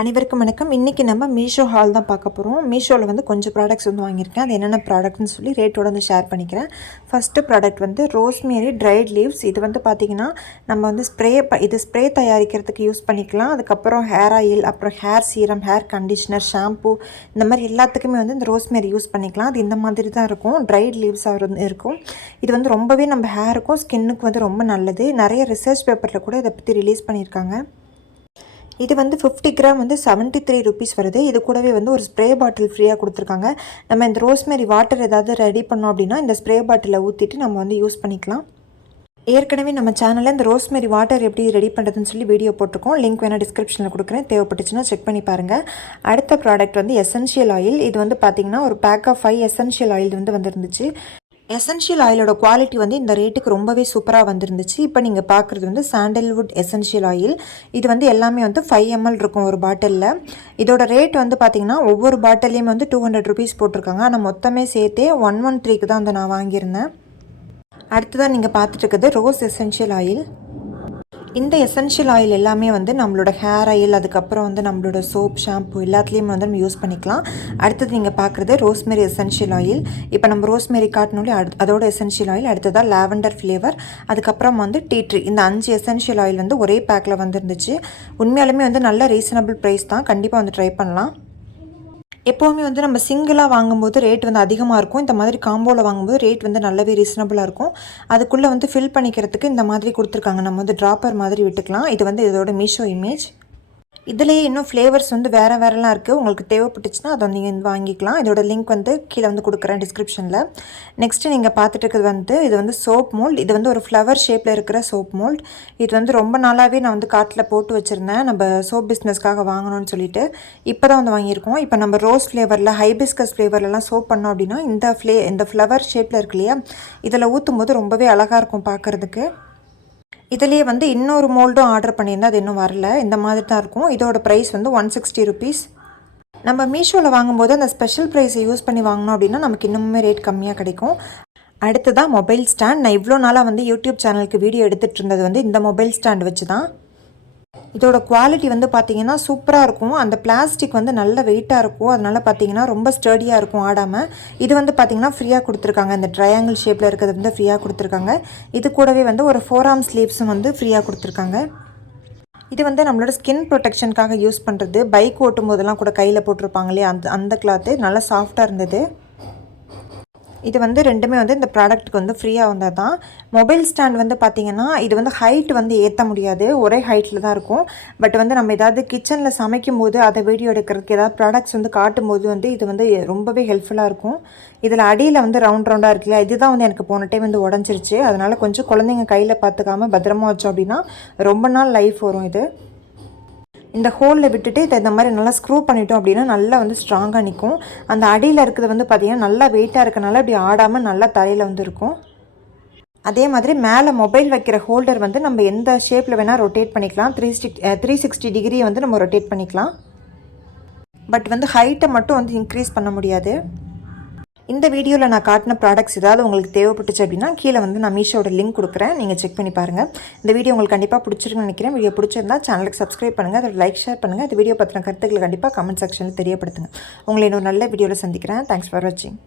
அனைவருக்கும் வணக்கம். இன்றைக்கி நம்ம மீஷோ ஹால் தான் பார்க்க போகிறோம். மீஷோவில் வந்து கொஞ்சம் ப்ராடக்ட்ஸ் வந்து வாங்கியிருக்கேன். அது என்னென்ன ப்ராடக்ட்னு சொல்லி ரேட்டோட வந்து ஷேர் பண்ணிக்கிறேன். ஃபஸ்ட்டு ப்ராடக்ட் வந்து ரோஸ்மேரி ட்ரைட் லீவ்ஸ். இது வந்து பார்த்திங்கன்னா நம்ம வந்து ஸ்ப்ரே தயாரிக்கிறதுக்கு யூஸ் பண்ணிக்கலாம். அதுக்கப்புறம் ஹேர் ஆயில், அப்புறம் hair serum, hair conditioner, shampoo, இந்த மாதிரி எல்லாத்துக்குமே வந்து இந்த ரோஸ்மேரி யூஸ் பண்ணிக்கலாம். அது இந்த மாதிரி தான் இருக்கும், ட்ரைட் லீவ்ஸாக இருக்கும். இது வந்து ரொம்பவே நம்ம ஹேருக்கும் ஸ்கின்னுக்கும் வந்து ரொம்ப நல்லது. நிறைய ரிசர்ச் பேப்பரில் கூட இதை பற்றி ரிலீஸ் பண்ணியிருக்காங்க. இது வந்து 50 கிராம் வந்து 73 ருபீஸ் வருது. இது கூடவே வந்து ஒரு ஸ்ப்ரே பாட்டில் ஃப்ரீயாக கொடுத்துருக்காங்க. நம்ம இந்த ரோஸ்மேரி வாட்டர் ஏதாவது ரெடி பண்ணோம் அப்படின்னா இந்த ஸ்ப்ரே பாட்டிலில் ஊற்றிட்டு நம்ம வந்து யூஸ் பண்ணிக்கலாம். ஏற்கனவே நம்ம சேனலில் இந்த ரோஸ்மேரி வாட்டர் எப்படி ரெடி பண்ணுறதுன்னு சொல்லி வீடியோ போட்டிருக்கோம். லிங்க் வேணால் டிஸ்கிரிப்ஷனில் கொடுக்குறேன், தேவைப்பட்டுச்சுன்னா செக் பண்ணி பாருங்கள். அடுத்த ப்ராடக்ட் வந்து எசென்ஷியல் ஆயில். இது வந்து பார்த்திங்கன்னா ஒரு பேக் ஆஃப் 5 எசென்ஷியல் ஆயில் வந்து வந்துருந்துச்சு. எசென்ஷியல் ஆயிலோட குவாலிட்டி வந்து இந்த ரேட்டுக்கு ரொம்பவே சூப்பராக வந்துருந்துச்சு. இப்போ நீங்கள் பார்க்குறது வந்து சாண்டல்வுட் எசென்ஷியல் ஆயில். இது வந்து எல்லாமே வந்து 5 ml இருக்கும் ஒரு பாட்டிலில். இதோட ரேட் வந்து பார்த்திங்கன்னா ஒவ்வொரு பாட்டிலையும் வந்து 200 ருபீஸ் போட்டிருக்காங்க. ஆனால் மொத்தமே சேர்த்தே 113க்கு தான் வந்து நான் வாங்கியிருந்தேன். அடுத்ததான் நீங்கள் பார்த்துட்டு இருக்கிறது ரோஸ் எசென்ஷியல் ஆயில். இந்த எசென்ஷியல் ஆயில் எல்லாமே வந்து நம்மளோட ஹேர் ஆயில், அதுக்கப்புறம் வந்து நம்மளோட சோப், ஷாம்பு எல்லாத்துலேயுமே வந்து நம்ம யூஸ் பண்ணிக்கலாம். அடுத்தது நீங்கள் பார்க்குறது ரோஸ்மேரி எசென்ஷியல் ஆயில். இப்போ நம்ம ரோஸ்மேரி காட்டினோடே அதோட எசென்ஷியல் ஆயில். அடுத்ததாக லாவெண்டர் ஃப்ளேவர், அதுக்கப்புறம் வந்து டீ ட்ரீ. இந்த 5 எசென்ஷியல் ஆயில் வந்து ஒரே பேக்கில் வந்துருந்துச்சு. உண்மையாலுமே வந்து நல்ல ரீசனபிள் ப்ரைஸ் தான், கண்டிப்பாக வந்து ட்ரை பண்ணலாம். எப்போவுமே வந்து நம்ம சிங்கிளாக வாங்கும்போது ரேட் வந்து அதிகமாக இருக்கும். இந்த மாதிரி காம்போவில் வாங்கும்போது ரேட் வந்து நல்லாவே ரீசனபுளாக இருக்கும். அதுக்குள்ளே வந்து ஃபில் பண்ணிக்கிறதுக்கு இந்த மாதிரி கொடுத்துருக்காங்க. நம்ம வந்து ட்ராப்பர் மாதிரி விட்டுக்கலாம். இது வந்து இதோட மீஷோ இமேஜ். இதுலேயே இன்னும் ஃப்ளேவர்ஸ் வந்து வேறுலாம் இருக்குது. உங்களுக்கு தேவைப்பட்டுச்சுன்னா அதை நீங்கள் வந்து வாங்கிக்கலாம். இதோட லிங்க் வந்து கீழே வந்து கொடுக்குறேன் டிஸ்கிரிப்ஷனில். நெக்ஸ்ட்டு நீங்கள் பார்த்துட்டு இருக்கிறது வந்து இது வந்து சோப் மோல்ட். இது வந்து ஒரு ஃப்ளவர் ஷேப்பில் இருக்கிற சோப் மோல்ட். இது வந்து ரொம்ப நாளாகவே நான் வந்து கார்ட்டில் போட்டு வச்சுருந்தேன், நம்ம சோப் பிஸ்னஸ்க்காக வாங்கணும்னு சொல்லிட்டு. இப்போ தான் வந்து வாங்கியிருக்கோம். இப்போ நம்ம ரோஸ் ஃப்ளேவரில், ஹைபிஸ்கஸ் ஃப்ளேவர்லாம் சோப் பண்ணோம் அப்படின்னா இந்த ஃப்ளவர் ஷேப்பில் இருக்கு இல்லையா, இதில் ஊற்றும் போது ரொம்பவே அழகாக இருக்கும் பார்க்குறதுக்கு. இதிலேயே வந்து இன்னொரு மோல்டும் ஆர்டர் பண்ணியிருந்தேன், அது இன்னும் வரல. இந்த மாதிரி தான் இருக்கும். இதோட ப்ரைஸ் வந்து 160 ருபீஸ். நம்ம மீஷோவில் வாங்கும்போது அந்த ஸ்பெஷல் ப்ரைஸை யூஸ் பண்ணி வாங்கினோம் அப்படின்னா நமக்கு இன்னுமே ரேட் கம்மியாக கிடைக்கும். அடுத்ததான் மொபைல் ஸ்டாண்ட். நான் இவ்வளோ நாளாக வந்து யூடியூப் சேனலுக்கு வீடியோ எடுத்துகிட்டு இருந்தது வந்து இந்த மொபைல் ஸ்டாண்ட் வச்சு தான். இதோட குவாலிட்டி வந்து பார்த்திங்கன்னா சூப்பராக இருக்கும். அந்த பிளாஸ்டிக் வந்து நல்ல வெயிட்டாக இருக்கும். அதனால் பார்த்திங்கன்னா ரொம்ப ஸ்டர்டியாக இருக்கும், ஆடாமல். இது வந்து பார்த்திங்கன்னா ஃப்ரீயாக கொடுத்துருக்காங்க. இந்த ட்ரையாங்கிள் ஷேப்பில் இருக்கிறது வந்து ஃப்ரீயாக கொடுத்துருக்காங்க. இது கூடவே வந்து ஒரு 4 ஆர்ம் ஸ்லீவ்ஸும் வந்து ஃப்ரீயாக கொடுத்துருக்காங்க. இது வந்து நம்மளோட ஸ்கின் ப்ரொடெக்ஷனுக்காக யூஸ் பண்ணுறது. பைக் ஓட்டும் போதெல்லாம் கூட கையில் போட்டிருப்பாங்க இல்லையா, அந்த கிளாத்து நல்லா சாஃப்டாக இருந்தது. இது வந்து ரெண்டுமே வந்து இந்த ப்ராடக்ட்டுக்கு வந்து ஃப்ரீயாக வந்தால் தான். மொபைல் ஸ்டாண்ட் வந்து பார்த்திங்கன்னா இது வந்து ஹைட் வந்து ஏற்ற முடியாது, ஒரே ஹைட்டில் தான் இருக்கும். பட் வந்து நம்ம ஏதாவது கிச்சனில் சமைக்கும் போது அதை வீடியோ எடுக்கிறதுக்கு, ஏதாவது ப்ராடக்ட்ஸ் வந்து காட்டும்போது வந்து இது வந்து ரொம்பவே ஹெல்ப்ஃபுல்லாக இருக்கும். இதில் அடியில் வந்து ரவுண்டாக இருக்குல்ல, இதுதான் வந்து எனக்கு போன டைம் வந்து உடஞ்சிருச்சு. அதனால் கொஞ்சம் குழந்தைங்க கையில் பார்த்துக்காமல் பத்திரமா வச்சோம் அப்படின்னா ரொம்ப நாள் லைஃப் வரும். இது இந்த ஹோலில் விட்டுட்டு இதை இந்த மாதிரி நல்லா ஸ்க்ரூ பண்ணிட்டோம் அப்படின்னா நல்லா வந்து ஸ்ட்ராங்காக நிற்கும். அந்த அடியில் இருக்கிறது வந்து பார்த்திங்கன்னா நல்லா வெயிட்டாக இருக்கனால இப்படி ஆடாமல் நல்லா தரையில் வந்து இருக்கும். அதே மாதிரி மேலே மொபைல் வைக்கிற ஹோல்டர் வந்து நம்ம எந்த ஷேப்பில் வேணால் ரொட்டேட் பண்ணிக்கலாம். 360 டிகிரியை வந்து நம்ம ரொட்டேட் பண்ணிக்கலாம். பட் வந்து ஹைட்டை மட்டும் வந்து இன்க்ரீஸ் பண்ண முடியாது. இந்த வீடியோவில் நான் காட்டின ப்ராடக்ட்ஸ் ஏதாவது உங்களுக்கு தேவைப்பட்டுச்சு அப்படின்னா கீழே வந்து நான் மீஷோட லிங்க் கொடுக்குறேன், நீங்கள் செக் பண்ணி பாருங்கள். இந்த வீடியோ உங்களுக்கு கண்டிப்பாக பிடிச்சிருக்குன்னு நினைக்கிறேன். வீடியோ பிடிச்சிருந்தா சேனலுக்கு சப்ஸ்கிரைப் பண்ணுங்கள், அதோட லைக், ஷேர் பண்ணுங்கள். இந்த வீடியோ பற்றின கருத்துக்களை கண்டிப்பாக கமெண்ட் செக்ஷனில் தெரியப்படுத்துங்க. உங்களை இன்னொரு நல்ல வீடியோவில் சந்திக்கிறேன். தேங்க்ஸ் ஃபார் வாட்சிங்.